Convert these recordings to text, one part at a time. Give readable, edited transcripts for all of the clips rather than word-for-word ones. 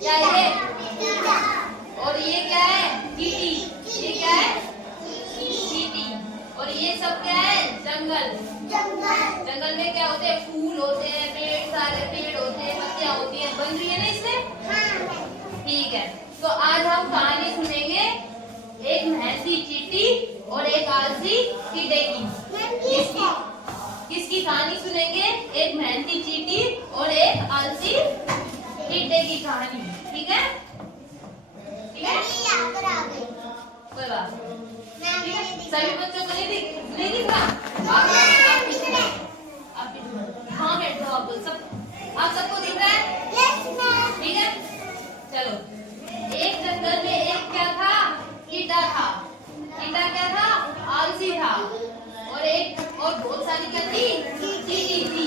क्या ये? और ये क्या है? चींटी। ये क्या है? चींटी। और ये सब क्या है? जंगल। जंगल में क्या होते हैं? फूल होते हैं, पेड़, सारे पेड़ होते हैं, पत्तियां होती हैं। बन रही है ना इसमें? ठीक है, तो आज हम कहानी सुनेंगे एक मेहनती चींटी और एक आलसी टिड्डे की। किसकी कहानी सुनेंगे? एक मेहनती चींटी और एक आलसी टिड्डे की कहानी। ठीक है? ठीक है? कोई बात नहीं। सभी बच्चों को नहीं दिख रहा? हाँ बैठो आप सब। आप सबको दिख रहा है? ठीक है, चलो। एक जंगल में एक क्या था? टिड्डा था। टिड्डा क्या था? आलसी था। और बहुत सारी क्या थी? चींटी थी।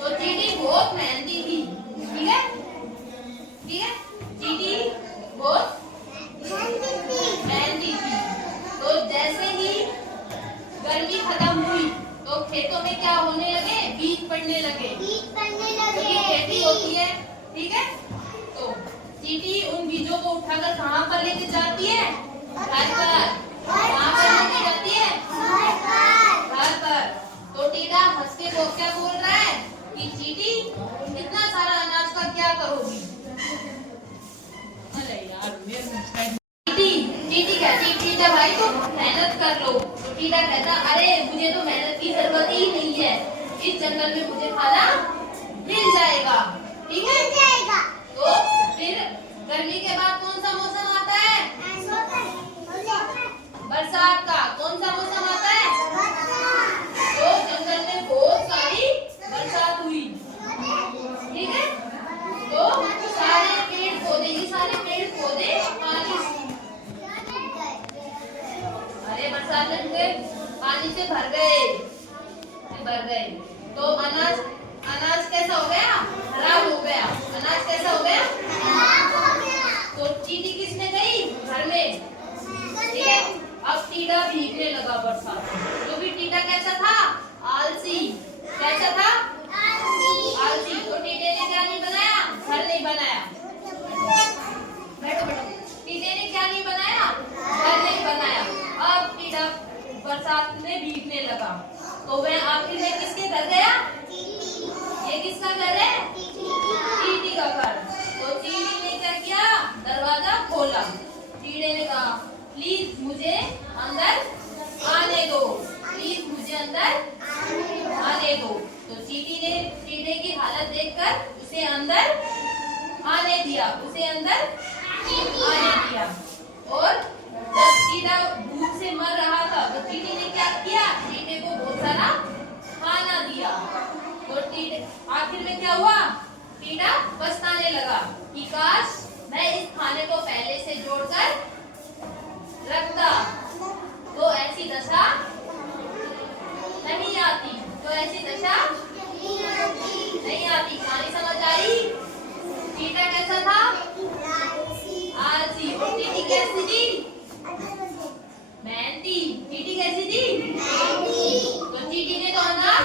तो चींटी बहुत मेहनती थी। ठीक है? ठीक है, चींटी बहुत मेहनती थी। तो जैसे ही गर्मी खत्म हुई तो खेतों में क्या होने लगे? बीज पड़ने लगे। ये खेती होती है। ठीक है, तो चींटी उन बीजों को उठाकर कहाँ पर लेके जाती है? घर पर। कहाँ पर लेके जाती है? घर पर। तो टिड्डा हंस के वो क्या बोल रहा है कि चींटी इतना सारा अनाज का क्या करोगी? अरे यार, चींटी कहती टिड्डा भाई तो मेहनत कर लो। तो टिड्डा कहता अरे मुझे तो मेहनत की जरूरत ही नहीं है, इस जंगल में मुझे खाना मिल जाएगा। ठीक है? तो फिर गर्मी के बाद कौन सा मौसम आता है? बरसात का। कौन सा मौसम आता है? तो जंगल में बहुत सारी बरसात हुई। ठीक है, तो सारे पेड़ पौधे, ये सारे पेड़ पौधे बरसात में पानी से भर गए। तो अनाज कैसा हो गया? हरा हो गया। अनाज कैसा हो गया? तो चींटी किस में गई? घर में। ठीक है, अब टिड्डा भीगने लगा बरसात। क्योंकि टिड्डा कैसा था? आलसी। कैसा था? आलसी। तो टिड्डे ने क्या नहीं बनाया? घर नहीं बनाया। बैठो बैठो। टिड्डे ने क्या नहीं बनाया? घर नहीं बनाया। अब टिड्डा बरसात में भीगने लगा। तो वह आखिर में किसके घर गया? ये किसका घर है? चींटी का घर। तो चींटी ने क्या किया? दरवाजा खोला। टिड्डे ने कहा प्लीज मुझे अंदर आने दो, प्लीज मुझे अंदर आने दो। तो चींटी ने टिड्डे की हालत देखकर उसे अंदर आने दिया। और जब टिड्डा भूख से मर रहा था तो चींटी ने क्या किया? टिड्डे को बहुत सारा खाना दिया। तो आखिर में क्या हुआ? टिड्डा पछताने लगा कि काश मैं इस खाने को पहले से जोड़कर रखता तो ऐसी दशा नहीं आती। कहानी समझ आई? टिड्डा कैसा था? आलसी। और चींटी कैसी थी? मेहनती। चींटी कैसी थी? तो चींटी ने तो अनाज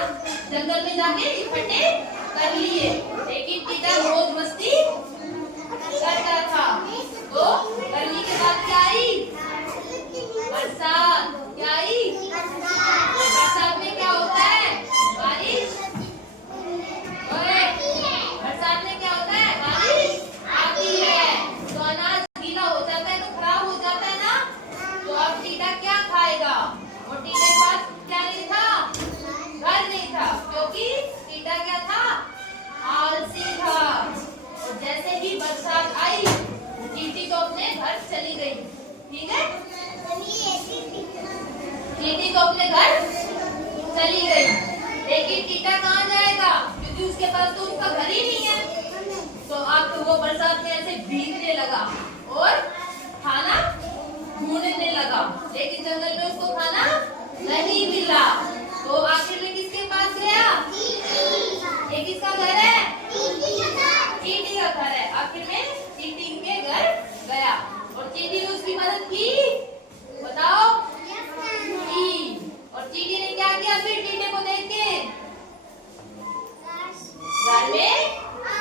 जंगल में जाके इकट्ठे कर लिए, लेकिन टिड्डा बहुत मस्ती करता था। तो गर्मी के बाद क्या आई? बरसात। क्या आई? बरसात में क्या होता है? बारिश। बरसात में क्या होता है? बारिश आती है तो अनाज गीला हो जाता है, तो खराब हो जाता है ना। तो अब टिड्डा क्या खाएगा? और टिड्डे के पास क्या नहीं था? घर नहीं था, क्योंकि टिड्डा क्या था? आलसी था। और जैसे ही बरसात आई चींटी तो अपने घर चली गई। ठीक है, चींटी तो अपने घर चली गई, लेकिन टिड्डा कहाँ जाएगा? क्योंकि उसके पास तो उसका घर ही नहीं है। तो अब तो वो बरसात में ऐसे भीगने लगा और खाना ढूंढने लगा, लेकिन जंगल में उसको खाना नहीं मिला। तो आखिर में किसके पास गया? ये किसका घर है? चींटी का घर है। आखिर में चींटी के घर गया और चींटी ने उसकी मदद की। बताओ? की। और चींटी ने क्या किया फिर टिड्डे को देख के? घर में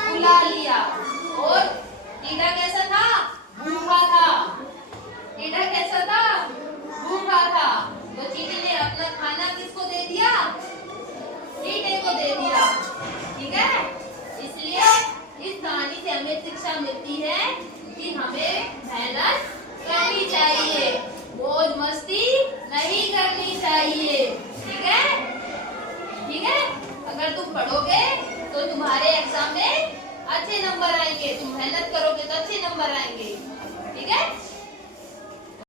बुला लिया और टिड्डा हमें शिक्षा मिलती है कि हमें मेहनत करनी चाहिए, मौज मस्ती नहीं करनी चाहिए। ठीक है, ठीक है। अगर तुम पढ़ोगे तो तुम्हारे एग्जाम में अच्छे नंबर आएंगे, तुम मेहनत करोगे तो अच्छे नंबर आएंगे। ठीक है।